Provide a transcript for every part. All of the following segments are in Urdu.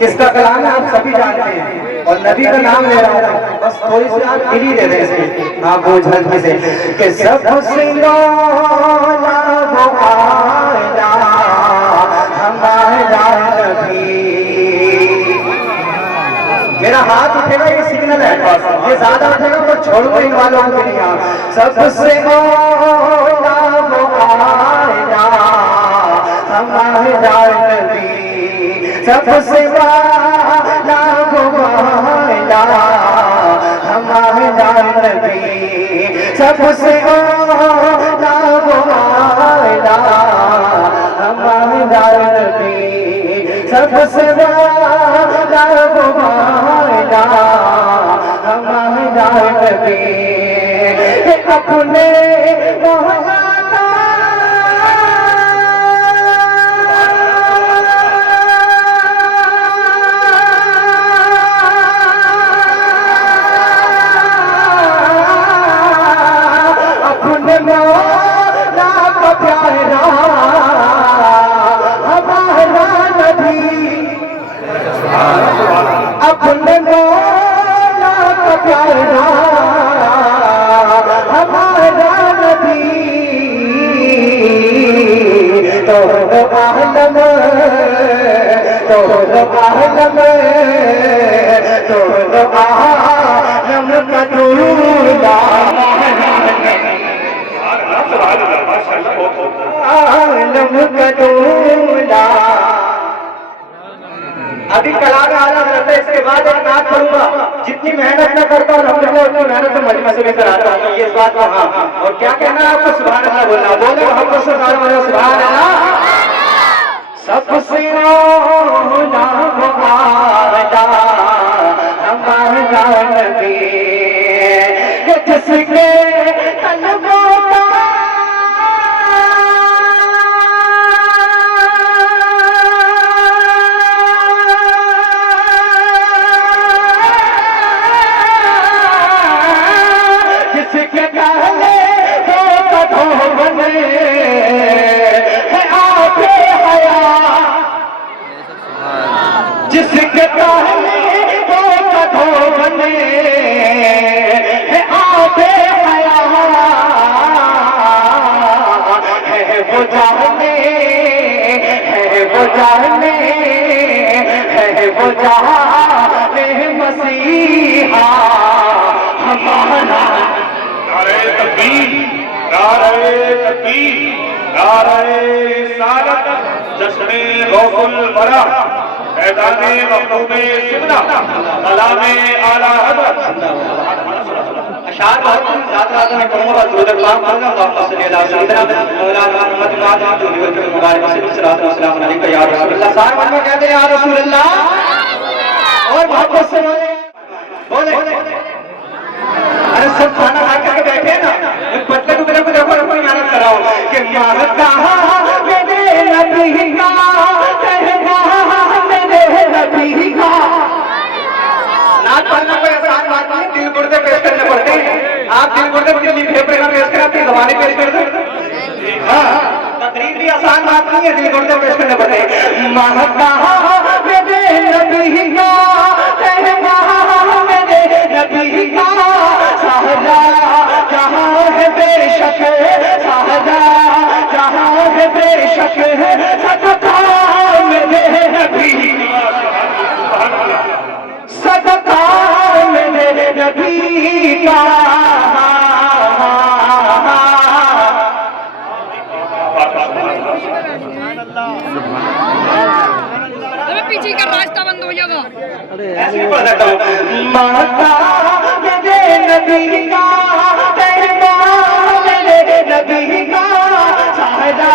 کس کا کلام ہے آپ سبھی جانتے ہیں اور نبی کا نام لے رہا ہوں بس تھوڑی سی آپ دلی دے دیں اسے آپ بوجھ ہلکی سے کہ سب سے مولا وہ آئلہ ہمارا نبی. میرا ہاتھ اٹھے گا یہ سگنل ہے یہ زیادہ اٹھے گا تو چھوڑ دو ان والوں کے لیے. سب سے مولا وہ آئلہ ہمارا نبی سب سے والا وہ آئلہ ہمارا نبی سب سے والا وہ آئلہ ہمارا نبی سب سے والا وہ آئلہ ہمارا نبی. اپنے اپنے مولا کا پیارا ہمارا نبی تو عالم تو عالم تو عالم کا دولا عالم کا دولا. ابھی کلام آنا رہتا ہے اس کے بعد ایک نعت پڑھوں گا. جتنی محنت میں کرتا ہوں الحمدللہ اتنی محنت میں مجمع سے بھی کراتا ہوں. یہ اس بات کو ہاں اور کیا کہنا ہے آپ کو سبحان اللہ بولنا بولے محمد صلی اللہ علیہ وسلم سبحان اللہ. سب سے مولا وہ آئلہ ہمارا نبی جس کے قلبوں کا جس کے پہلے وہ کدھو بنے ہے آب حیا ہے وہ جانے ہے وہ جانے ہے وہ جانے مسیحا ہمارا. نعرہ تکبیر نعرہ تکبیر نعرہ رسالت جشن غوث الورا میدان مخدوم سمنا کلام اعلی حضرت اشعار بہت زیادہ میں کہوں گا درود پاک پڑھنا اللہم صلی علی سیدنا مولانا محمد وعلى آلہ وصحبہ مبارک صلوات و سلام علیکہ یا رسول اللہ. سارے من میں کہتے ہیں یا رسول اللہ اور محبت سے بولے ارے سب کھانا کھا کے بیٹھے نا پتلے ٹکڑے کو دیکھو اپنی محنت کراؤ کہ محبت کہاں میرے نبی کا کہنا میرے نبی کا. نعت پڑھنا کوئی آسان بات نہیں دل گردے پیش کرنے پڑتے ہیں. آپ دل گردے کے لیے پھیپڑے نہ پیش کریں اپنی زبانیں پیش کر دیں. ہاں تقریر بھی آسان بات نہیں ہے دل گردے پیش کرنے پڑتے ہیں. محبت کہاں میرے نبی کا کہنا میرے نبی کا سہجا جہاں ہے بے شک سہجا جہاں ہے بے شک صدقہ میرے نبی صدقہ میرے نبی کا. پیچھے کا راستہ بند ہو جائے گا. ایسے پڑھ سکتا ہوں ماتا میرے نبی کا کہنا میرے نبی کا سہجا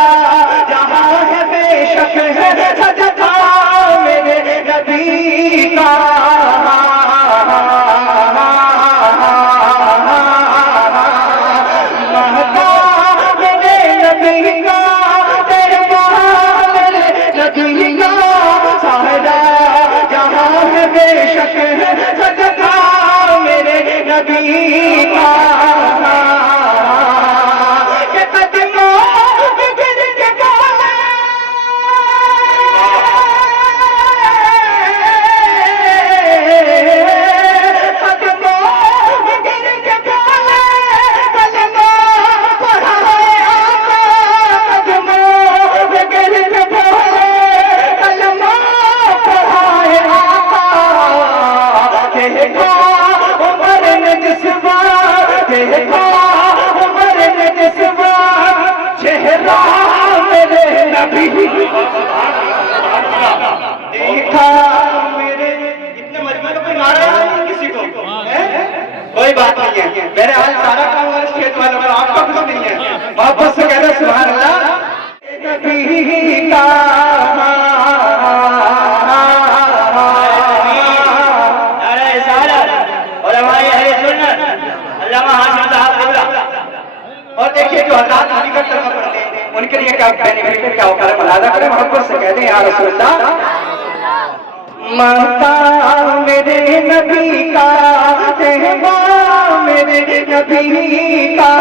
جہاں ہے بے شک ہے صدقہ میرے نبی کا. ماتا میرے نبی کا کہنا میرے نبی کا سہجا جہاں ہے بے شک ہے صدقہ میرے نبی کا. کہ قدموں کے گر کے گالے نبی دیکھا میرے اتنے مجمع کا کوئی نعرہ ہے کسی کو کوئی بات نہیں ہے میرے آج سارا کام ہمارے اسٹیج والوں کا آپ کا کچھ نہیں ہے محبت سے کہہ رہے سبحان اللہ نبی کا اور دیکھیے جو حضرات حقیقت طرح پڑھتے ہیں ان کے لیے کیا بینیفٹ کیا ہوگا ملاحظہ کریں محبت سے کہہ دیں یا رسول اللہ مقام میرے نبی کا تہوار میرے نبی کا